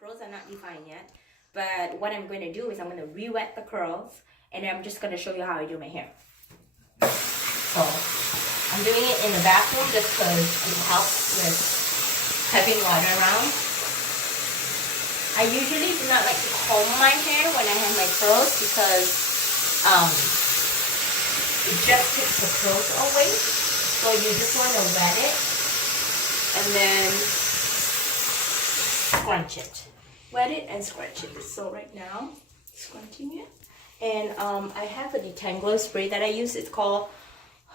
curls are not defined yet. But what I'm going to do is I'm going to re-wet the curls, and I'm just going to show you how I do my hair. So I'm doing it in the bathroom just because it helps with having water around. I usually do not like to comb my hair when I have my curls because it just takes the curls away. So you just want to wet it and then scrunch it. Wet it and scrunch it. So right now, scrunching it. And I have a detangler spray that I use. It's called,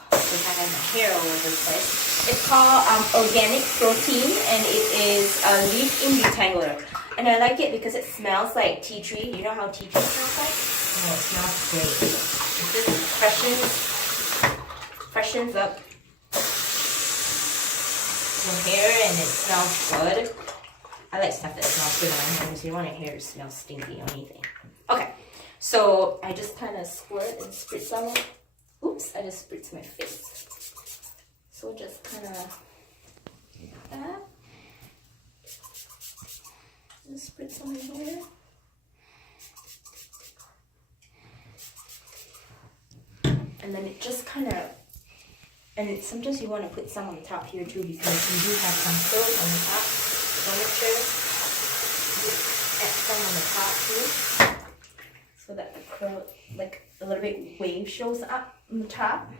because I have my hair all over the place. It's called Organic Protein, and it is a leave-in detangler. And I like it because it smells like tea tree. You know how tea tree smells like? Oh, it smells great. It just freshens up your hair, and it smells good. I like stuff that smells good on my hair, because you don't want your hair to smell stinky or anything. Okay, so I just kind of squirt and spritz on it. Oops, I just spritzed my face. So just kind of that. Just spritz on my hair. And then it just kind of, and sometimes you want to put some on the top here too, because you do have some curls on the top. So make sure you add some on the top too, so that the curl, like a little bit wave shows up on the top.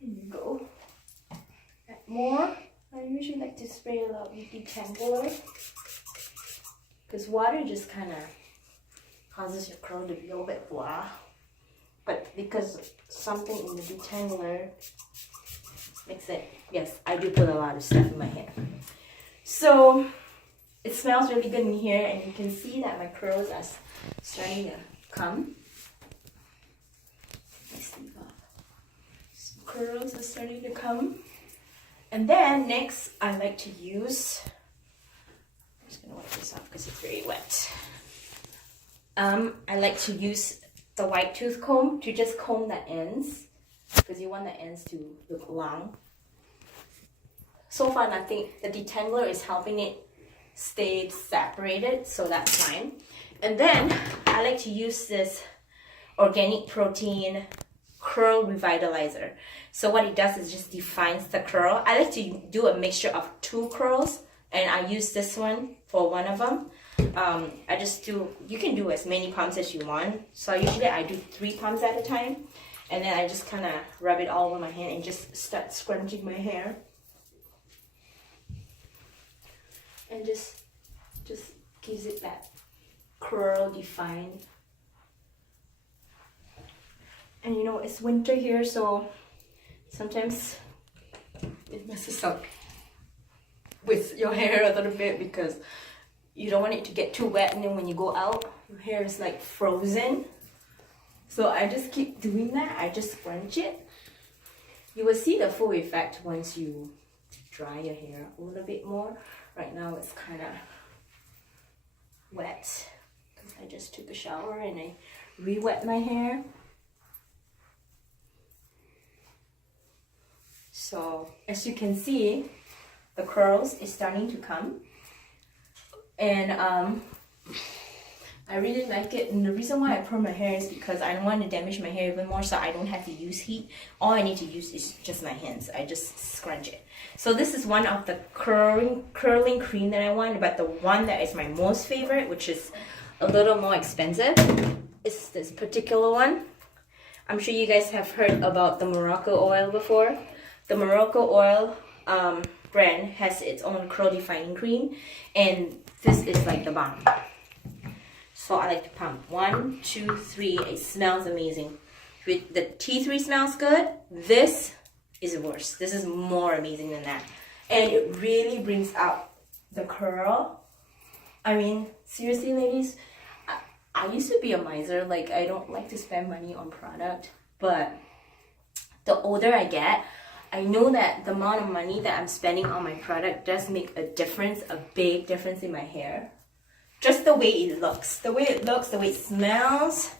There you go. Add more. I usually like to spray a lot with Detangler, because water just kind of causes your curl to be a little bit blah. But because something in the Detangler makes it, yes, I do put a lot of stuff in my hair. So it smells really good in here, and you can see that my curls are starting to come. My sleeve off. Curls are starting to come. And then next, I like to use, I'm just gonna wipe this off because it's very wet. I like to use the white tooth comb to just comb the ends, because you want the ends to look long. So far nothing, the detangler is helping it stay separated, so that's fine. And then I like to use this Organic Protein Curl Vitalizer. So what it does is just defines the curl. I like to do a mixture of 2 curls, and I use this one for one of them. I just do, you can do as many pumps as you want. So usually I do 3 pumps at a time, and then I just kind of rub it all over my hand and just start scrunching my hair. And just gives it that curl defined. And you know, it's winter here, so sometimes it messes up with your hair a little bit, because you don't want it to get too wet, and then when you go out, your hair is like frozen. So I just keep doing that. I just scrunch it. You will see the full effect once you dry your hair a little bit more. Right now it's kind of wet because I just took a shower and I re-wet my hair. So as you can see, the curls is starting to come, and I really like it. And the reason why I perm my hair is because I don't want to damage my hair even more, so I don't have to use heat. All I need to use is just my hands. I just scrunch it. So this is one of the curling cream that I want, but the one that is my most favorite, which is a little more expensive, is this particular one. I'm sure you guys have heard about the Moroccanoil before. The Moroccanoil brand has its own curl defining cream, and this is like the bomb. So I like to pump 1, 2, 3. It smells amazing. With the T3 smells good. This is worse. This is more amazing than that, and it really brings out the curl. I mean, seriously, ladies, I used to be a miser. Like, I don't like to spend money on product, but the older I get, I know that the amount of money that I'm spending on my product does make a difference, a big difference in my hair. Just the way it looks, the way it smells.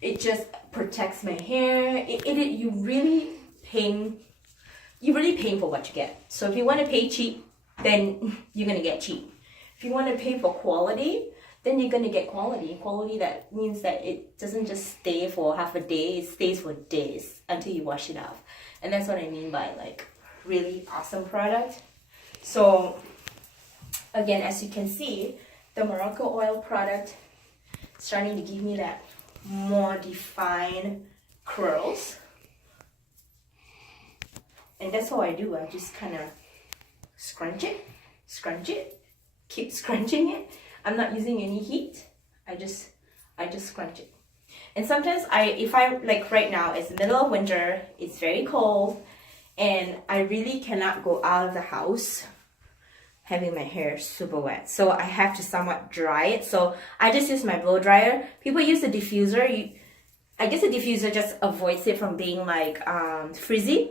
It just protects my hair. You really paying you're really paying for what you get. So if you want to pay cheap, then you're going to get cheap. If you want to pay for quality, then you're going to get quality. Quality, that means that it doesn't just stay for half a day, it stays for days until you wash it off. And that's what I mean by like really awesome product. So again, as you can see, the Moroccanoil product is starting to give me that more defined curls. And that's all I do. I just kind of scrunch it, keep scrunching it. I'm not using any heat. I just scrunch it. And sometimes if I like right now, it's the middle of winter, it's very cold, and I really cannot go out of the house having my hair super wet. So I have to somewhat dry it. So I just use my blow dryer. People use the diffuser. I guess the diffuser just avoids it from being like frizzy.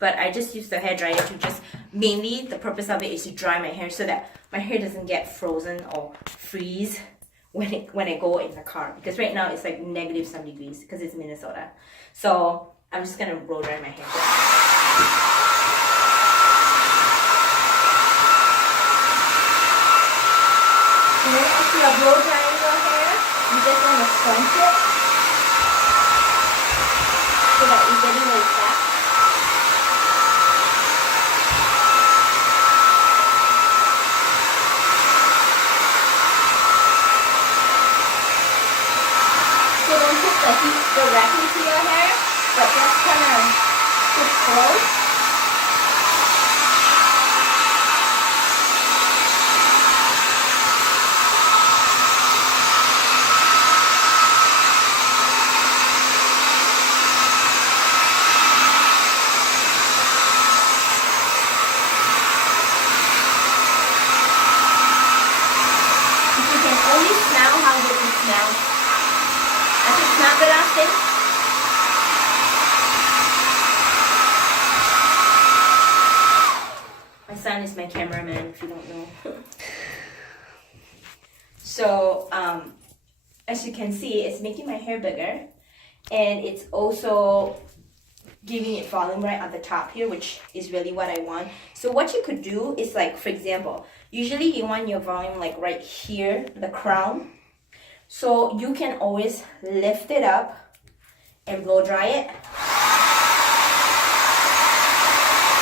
But I just use the hair dryer to just, mainly the purpose of it is to dry my hair so that my hair doesn't get frozen or freeze when I go in the car. Because right now it's like negative some degrees because it's Minnesota. So I'm just gonna blow dry my hair. And then as you are blow drying your hair, you just want to scrunch it so that you're getting it back. So don't put the heat directly to your hair, but just kind of push close. You can only smell how good it smells. I can smell the last thing. My son is my cameraman, if you don't know. So, as you can see, it's making my hair bigger. And it's also giving it volume right at the top here, which is really what I want. So what you could do is like, for example, usually you want your volume like right here, the crown. So you can always lift it up and blow dry it.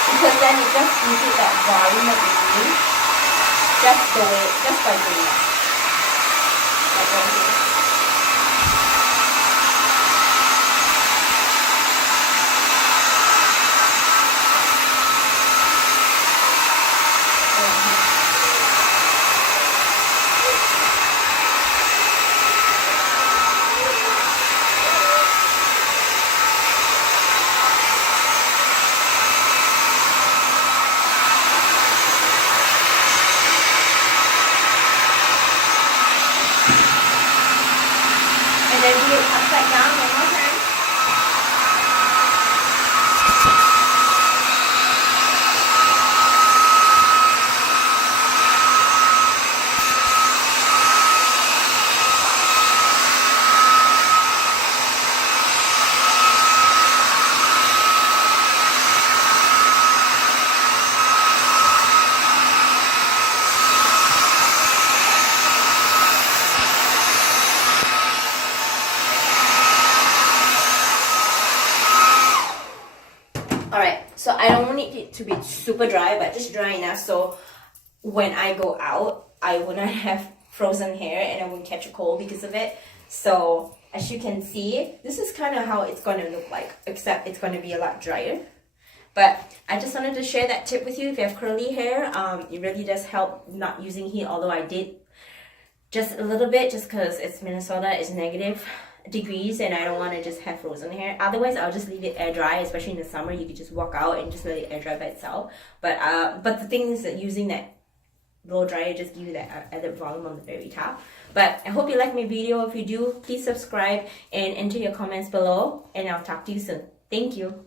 Because then it just gives you that volume that you need. Just by doing that. Like right here. And then do it upside down one more time. Alright, so I don't want it to be super dry, but just dry enough so when I go out, I will not have frozen hair and I won't catch a cold because of it. So as you can see, this is kind of how it's going to look like, except it's going to be a lot drier. But I just wanted to share that tip with you. If you have curly hair, it really does help not using heat, although I did just a little bit just because it's Minnesota, it's negative degrees and I don't want to just have frozen hair. Otherwise, I'll just leave it air dry, especially in the summer. You could just walk out and just let it air dry by itself. But the thing is that using that blow dryer just give you that added volume on the very top. But I hope you like my video. If you do, please subscribe and enter your comments below and I'll talk to you soon. Thank you.